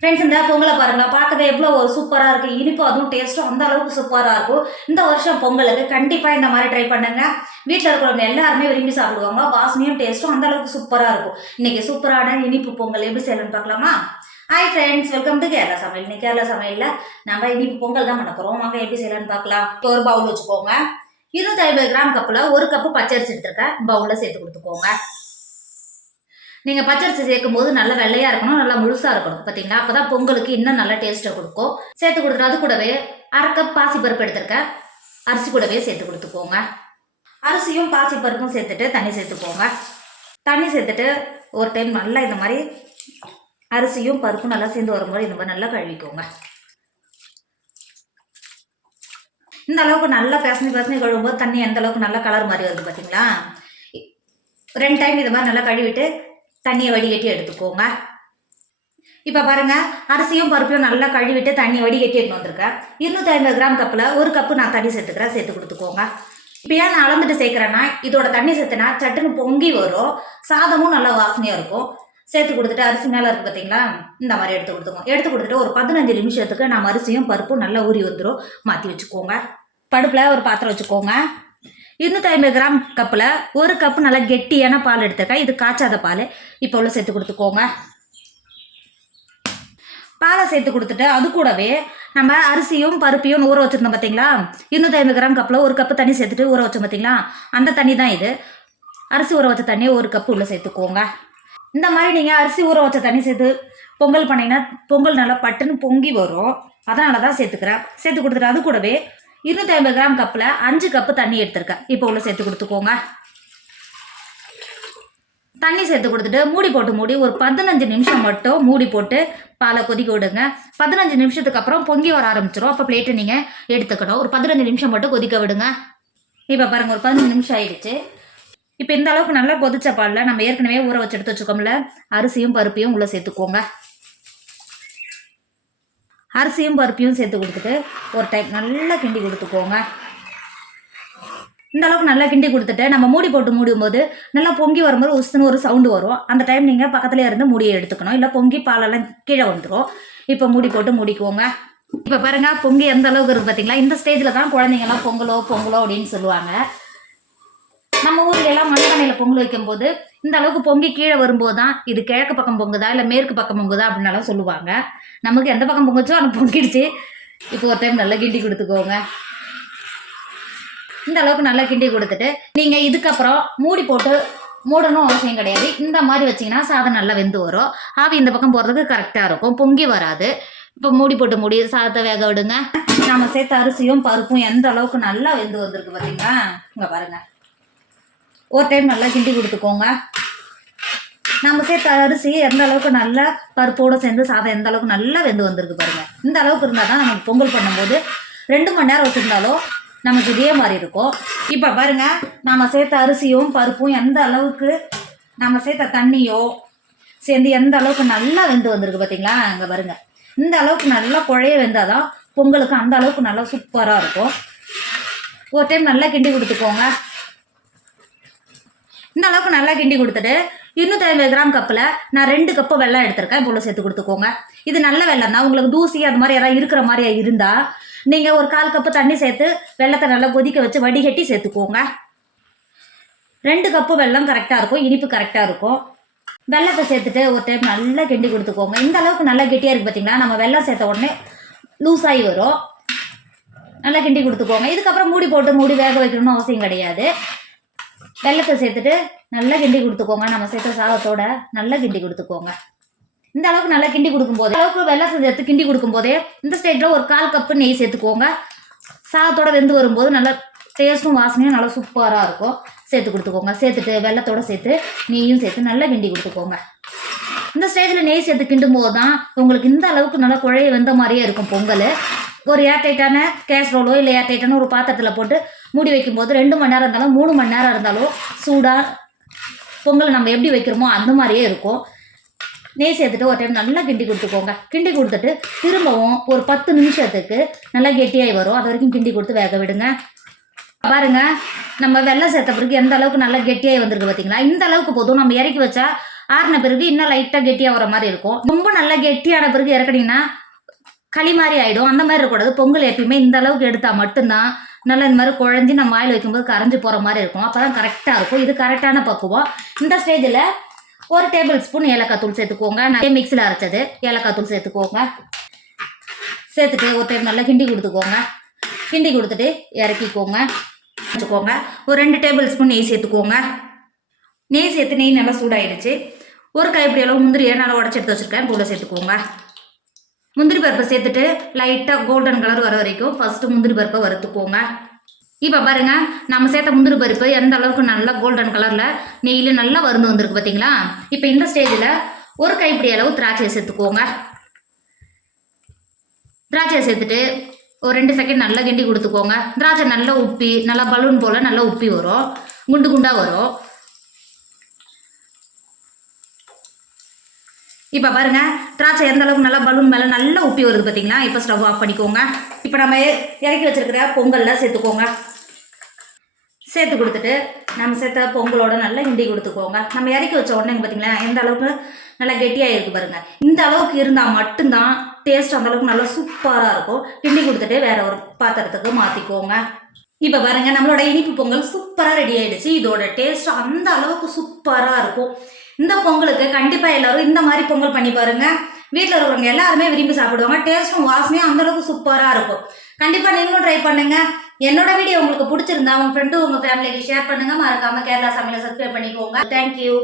Friends இந்த பொங்கலை பாருங்க பார்க்கவே எவ்வளோ சூப்பராக இருக்குது. இனிப்பு அதுவும் டேஸ்ட்டும் அந்த அளவுக்கு சூப்பராக இருக்கும். இந்த வருஷம் பொங்கலுக்கு கண்டிப்பாக இந்த மாதிரி ட்ரை பண்ணுங்க. வீட்டில் இருக்கிறவங்க எல்லாருமே விரும்பி சாப்பிடுவாங்க. வாசனையும் டேஸ்ட்டும் அந்த அளவுக்கு சூப்பராக இருக்கும். இன்னைக்கு சூப்பரான இனிப்பு பொங்கல் எப்படி செய்யணும்னு பார்க்கலாமா? Hi friends, welcome to Kerala சமையல். இன்னைக்கு கேரளா சமையலில் நம்ம இனிப்பு பொங்கல் தான் பண்ண போகிறோம். வாங்க எப்படி செய்யலாம்னு பார்க்கலாம். ஒரு பவுல் வச்சுக்கோங்க. 250 கிராம் கப்பில் 1 கப்பு பச்சரிசி எடுத்துருக்கேன். பவுலில் சேர்த்து கொடுத்துக்கோங்க. நீங்கள் பச்சரிசி சேர்க்கும் போது நல்லா வெள்ளையாக இருக்கணும், நல்லா முழுசாக இருக்கணும். பார்த்தீங்களா? அப்போ தான் பொங்கலுக்கு இன்னும் நல்லா டேஸ்ட்டை கொடுக்கும். சேர்த்து கொடுத்துட்டு அது கூடவே 1/2 கப் பாசிப்பருப்பு எடுத்துருக்கேன். அரிசி கூடவே சேர்த்து கொடுத்துக்கோங்க. அரிசியும் பாசிப்பருப்பும் சேர்த்துட்டு தண்ணி சேர்த்துக்கோங்க. தண்ணி சேர்த்துட்டு ஒரு டைம் நல்லா இந்த மாதிரி அரிசியும் பருப்பும் நல்லா சேர்ந்து வரும்போது இந்த மாதிரி நல்லா கழுவிக்கோங்க. இந்த அளவுக்கு நல்லா பேசணி கழுவும்போது தண்ணி எந்த அளவுக்கு நல்லா கலர் மாதிரி வருது பார்த்தீங்களா? 2 டைம் இது மாதிரி நல்லா கழுவிட்டு தண்ணியை வடிகட்டி எடுத்துக்கோங்க. இப்போ பாருங்கள், அரிசியும் பருப்பையும் நல்லா கழுவிட்டு தண்ணியை வடிகட்டி எடுத்து வந்திருக்கேன். 250 கிராம் கப்பில் 1 கப்பு நான் தண்ணி சேர்த்துக்கிறேன். சேர்த்து கொடுத்துக்கோங்க. இப்போ ஏன் நான் அளந்துட்டு சேர்க்குறேன்னா, இதோட தண்ணி சேர்த்துனா சட்டுன்னு பொங்கி வரும், சாதமும் நல்லா வாசனையாக இருக்கும். சேர்த்து கொடுத்துட்டு அரிசி மேலே இருக்குது பார்த்தீங்களா, இந்த மாதிரி எடுத்து கொடுத்துக்கோங்க. எடுத்து கொடுத்துட்டு ஒரு 15 நிமிஷத்துக்கு நம்ம அரிசியும் பருப்பும் நல்லா ஊறி வந்துடும். மாற்றி வச்சுக்கோங்க. படுப்பில் ஒரு பாத்திரம் வச்சுக்கோங்க. 250 கிராம் கப்பில் 1 கப்பு நல்லா கெட்டியான பால் எடுத்துருக்கேன். இது காய்ச்சாத பால். இப்போ உள்ள சேர்த்து கொடுத்துக்கோங்க. பாலை சேர்த்து கொடுத்துட்டு அது கூடவே நம்ம அரிசியும் பருப்பையும் ஊற வச்சுருந்தோம் பார்த்தீங்களா? 250 கிராம் கப்பில் 1 கப்பு தண்ணி சேர்த்துட்டு ஊற வச்சோம் பார்த்தீங்களா? அந்த தண்ணி தான் இது. அரிசி ஊற வச்ச தண்ணியை 1 கப்பு உள்ளே சேர்த்துக்கோங்க. இந்த மாதிரி நீங்கள் அரிசி ஊற வச்ச தண்ணி சேர்த்து பொங்கல் பண்ணிங்கன்னா பொங்கல் நல்லா பட்டுன்னு பொங்கி வரும். அதனால தான் சேர்த்துக்கிறேன். சேர்த்து கொடுத்துட்டு அது கூடவே 250 கிராம் கப்பில் 5 கப்பு தண்ணி எடுத்துருக்கேன். இப்போ உள்ள சேர்த்து கொடுத்துக்கோங்க. தண்ணி சேர்த்து கொடுத்துட்டு மூடி ஒரு 15 நிமிஷம் மட்டும் மூடி போட்டு பாலை கொதிக்க விடுங்க. 15 நிமிஷத்துக்கு அப்புறம் பொங்கி வர ஆரம்பிச்சிடும். அப்போ பிளேட்டை நீங்கள் எடுத்துக்கணும். ஒரு 15 நிமிஷம் மட்டும் கொதிக்க விடுங்க. இப்போ பாருங்கள், ஒரு 15 நிமிஷம் ஆயிடுச்சு. இப்போ இந்த அளவுக்கு நல்லா கொதிச்ச பாலில் நம்ம ஏற்கனவே ஊற வச்சு எடுத்து வச்சுக்கோம்ல, அரிசியும் பருப்பையும் உள்ளே சேர்த்துக்கோங்க. அரிசியும் பருப்பையும் சேர்த்து கொடுத்துட்டு ஒரு டைம் நல்லா கிண்டி கொடுத்துக்கோங்க. இந்த அளவுக்கு நல்லா கிண்டி கொடுத்துட்டு நம்ம மூடி போட்டு மூடும்போது நல்லா பொங்கி வரும்போது உசுன்னு ஒரு சவுண்டு வரும். அந்த டைம் நீங்கள் பக்கத்துலேயே இருந்து மூடியை எடுத்துக்கணும், இல்லை பொங்கி பாலெல்லாம் கீழே வந்துடும். இப்போ மூடி போட்டு மூடிக்கோங்க. இப்போ பாருங்கள், பொங்கி எந்த அளவுக்கு இருக்குது பார்த்தீங்களா? இந்த ஸ்டேஜில் தான் குழந்தைங்கலாம் பொங்கலோ அப்படின்னு சொல்லுவாங்க. நம்ம ஊரில் எல்லாம் மண்பானையில் பொங்கல் வைக்கும்போது இந்த அளவுக்கு பொங்கி கீழே வரும்போது தான் இது கிழக்கு பக்கம் பொங்குதா இல்லை மேற்கு பக்கம் பொங்குதா அப்படின்னாலும் சொல்லுவாங்க. நமக்கு எந்த பக்கம் பொங்குச்சோ ஆனால் பொங்கிடுச்சு. இப்போ ஒரு டைம் நல்லா கிண்டி கொடுத்துக்கோங்க. இந்த அளவுக்கு நல்லா கிண்டி கொடுத்துட்டு நீங்கள் இதுக்கப்புறம் மூடி போட்டு மூடணும் அவசியம் கிடையாது. இந்த மாதிரி வச்சிங்கன்னா சாதம் நல்லா வெந்து வரும். ஆவி இந்த பக்கம் போகிறதுக்கு கரெக்டாக இருக்கும், பொங்கி வராது. இப்போ மூடி போட்டு சாதத்தை வேக விடுங்க. நம்ம சேர்த்த அரிசியும் பருப்பும் எந்த அளவுக்கு நல்லா வெந்து வந்திருக்கு பார்த்தீங்களா? இங்கே பாருங்கள், ஒரு டைம் நல்லா கிண்டி கொடுத்துக்கோங்க. நம்ம சேர்த்த அரிசி எந்த அளவுக்கு நல்லா பருப்போடு சேர்ந்து சாதம் எந்த அளவுக்கு நல்லா வெந்து வந்திருக்கு பாருங்கள். இந்த அளவுக்கு இருந்தால் தான் நமக்கு பொங்கல் பண்ணும்போது 2 மணி நேரம் வச்சுருந்தாலும் நமக்கு இதே மாதிரி இருக்கும். இப்போ பாருங்கள், நம்ம சேர்த்த அரிசியும் பருப்பும் எந்த அளவுக்கு நம்ம சேர்த்த தண்ணியோ சேர்ந்து எந்த அளவுக்கு நல்லா வெந்து வந்திருக்கு பார்த்தீங்களா? அங்கே பாருங்கள், இந்த அளவுக்கு நல்லா குழைய வெந்தால் தான் பொங்கலுக்கு அந்த அளவுக்கு நல்லா சூப்பராக இருக்கும். ஒரு டைம் நல்லா கிண்டி கொடுத்துக்கோங்க. இந்த அளவுக்கு நல்லா கிண்டி கொடுத்துட்டு 250 கிராம் கப்பில் நான் 2 கப்பு வெல்லம் எடுத்திருக்கேன். இப்போ சேர்த்து கொடுத்துக்கோங்க. இது நல்ல வெல்லம் தான். உங்களுக்கு தூசி அது மாதிரி ஏதாவது இருக்கிற மாதிரியா இருந்தால் நீங்கள் ஒரு 1/4 கப்பு தண்ணி சேர்த்து வெல்லத்தை நல்லா கொதிக்க வச்சு வடிகட்டி சேர்த்துக்கோங்க. 2 கப்பு வெல்லம் கரெக்டாக இருக்கும், இனிப்பு கரெக்டாக இருக்கும். வெல்லத்தை சேர்த்துட்டு ஒரு டைம் நல்லா கிண்டி கொடுத்துக்கோங்க. இந்த அளவுக்கு நல்லா கெட்டியாக இருக்குது பார்த்தீங்களா? நம்ம வெல்லம் சேர்த்த உடனே லூஸாகி வரும். நல்லா கிண்டி கொடுத்துக்கோங்க. இதுக்கப்புறம் மூடி வேக வைக்கணும்னு அவசியம் கிடையாது. வெல்லத்தை சேர்த்துட்டு நல்லா கிண்டி கொடுத்துக்கோங்க. நம்ம சேர்த்த சாதத்தோட நல்லா கிண்டி கொடுத்துக்கோங்க. இந்த அளவுக்கு நல்லா கிண்டி கொடுக்கும்போது அளவுக்கு வெல்லத்தை சேர்த்து கிண்டி கொடுக்கும்போதே இந்த ஸ்டேஜில் ஒரு 1/4 கப்பு நெய் சேர்த்துக்கோங்க. சாதத்தோட வெந்து வரும்போது நல்லா டேஸ்ட்டும் வாசனையும் நல்லா சூப்பராக இருக்கும். சேர்த்து கொடுத்துக்கோங்க. சேர்த்துட்டு வெல்லத்தோடு சேர்த்து நெய்யும் சேர்த்து நல்லா கிண்டி கொடுத்துக்கோங்க. இந்த ஸ்டேஜில் நெய் சேர்த்து கிண்டும் போது தான் உங்களுக்கு இந்த அளவுக்கு நல்லா குழைய வெந்த மாதிரியே இருக்கும் பொங்கல். ஒரு ஏர்டைட்டான கேஸ்ரோலோ இல்லை ஏர்டைட்டான ஒரு பாத்திரத்தில் போட்டு மூடி வைக்கும்போது 2 மணி நேரம் இருந்தாலும் 3 மணி நேரம் இருந்தாலும் சூடாக பொங்கல் நம்ம எப்படி வைக்கிறோமோ அந்த மாதிரியே இருக்கும். நெய் சேர்த்துட்டு ஒரு டைம் நல்லா கிண்டி கொடுத்துக்கோங்க. கிண்டி கொடுத்துட்டு திரும்பவும் ஒரு 10 நிமிஷத்துக்கு நல்லா கெட்டியாகி வரும். அது வரைக்கும் கிண்டி கொடுத்து வேக விடுங்க. பாருங்கள், நம்ம வெல்லம் சேர்த்த பிறகு எந்த அளவுக்கு நல்லா கெட்டியாகி வந்திருக்கு பார்த்தீங்களா? இந்த அளவுக்கு போதும். நம்ம இறக்கி வச்சா ஆறின பிறகு இன்னும் லைட்டாக கெட்டியாக வர மாதிரி இருக்கும். ரொம்ப நல்லா கெட்டியான பிறகு இறக்குனீங்கன்னா களி மாதிரி ஆகிடும். அந்த மாதிரி இருக்கக்கூடாது. பொங்கல் எப்பயுமே இந்த அளவுக்கு எடுத்தால் மட்டும்தான் நல்லா இந்த மாதிரி குழஞ்சி நம்ம வாயில் வைக்கும்போது கரைஞ்சி போகிற மாதிரி இருக்கும். அப்போ தான் கரெக்டாக இருக்கும். இது கரெக்டான பக்குவம். இந்த ஸ்டேஜில் 1 டேபிள் ஸ்பூன் ஏலக்காய் தூள் சேர்த்துக்கோங்க. நிறைய மிக்ஸில் அரைச்சது ஏலக்காய் தூள் சேர்த்துக்கோங்க. சேர்த்துட்டு ஒரு டைம் நல்லா கிண்டி கொடுத்துக்கோங்க. கிண்டி கொடுத்துட்டு இறக்கிக்கோங்க. வச்சுக்கோங்க. ஒரு 2 டேபிள் ஸ்பூன் நெய் சேர்த்துக்கோங்க. நெய் சேர்த்து நெய் நல்லா சூடாயிடுச்சு. ஒரு கைப்பிடி அளவு முந்திரியை நல்லா உடச்சி எடுத்து வச்சுருக்கேன். போல சேர்த்துக்கோங்க. முந்திரி பருப்பை சேர்த்துட்டு லைட்டாக கோல்டன் கலர் வர வரைக்கும் ஃபஸ்ட்டு முந்திரி பருப்பை வறுத்துக்கோங்க. இப்போ பாருங்க, நம்ம சேர்த்த முந்திரி பருப்பு எந்த அளவுக்கு நல்லா கோல்டன் கலரில் நெய்யில் நல்லா வறுந்து வந்திருக்கு பார்த்தீங்களா? இப்போ இந்த ஸ்டேஜில் ஒரு கைப்பிடி அளவு திராட்சையை சேர்த்துக்கோங்க. திராட்சையை சேர்த்துட்டு ஒரு 2 செகண்ட் நல்லா கிண்டி கொடுத்துக்கோங்க. திராட்சை நல்லா உப்பி நல்லா பலூன் போல் நல்லா உப்பி வரும், குண்டு குண்டாக வரும். இப்போ பாருங்க, திராட்சை எந்த அளவுக்கு நல்லா பலூன் மேலே நல்லா உப்பி வருது பார்த்தீங்களா? இப்போ ஸ்டவ் ஆஃப் பண்ணிக்கோங்க. இப்போ நம்ம இறக்கி வச்சிருக்கிற பொங்கலில் சேர்த்துக்கோங்க. சேர்த்து கொடுத்துட்டு நம்ம சேர்த்த பொங்கலோட நல்லா கிண்டி கொடுத்துக்கோங்க. நம்ம இறக்கி வச்ச உடனே பார்த்தீங்களா எந்த அளவுக்கு நல்லா கெட்டியாக இருக்குது பாருங்கள். இந்த அளவுக்கு இருந்தால் மட்டும்தான் டேஸ்ட் அந்த அளவுக்கு நல்லா சூப்பராக இருக்கும். கிண்டி கொடுத்துட்டு வேற ஒரு பாத்திரத்துக்கு மாற்றிக்கோங்க. இப்போ பாருங்கள், நம்மளோட இனிப்பு பொங்கல் சூப்பராக ரெடி ஆகிடுச்சு. இதோட டேஸ்ட் அந்த அளவுக்கு சூப்பராக இருக்கும். இந்த பொங்கலுக்கு கண்டிப்பாக எல்லோரும் இந்த மாதிரி பொங்கல் பண்ணி பாருங்கள். வீட்டில் இருக்கிறவங்க எல்லாருமே விரும்பி சாப்பிடுவாங்க. டேஸ்ட்டும் வாசனையும் அந்தளவுக்கு சூப்பராக இருக்கும். கண்டிப்பாக நீங்களும் ட்ரை பண்ணுங்கள். என்னோட வீடியோ உங்களுக்கு பிடிச்சிருந்தா உங்கள் ஃப்ரெண்டு உங்கள் ஃபேமிலிக்கு ஷேர் பண்ணுங்கள். மறக்காமல் கேரளா சமையலை சப்ஸ்கிரைப் பண்ணிக்கோங்க. தேங்க்யூ.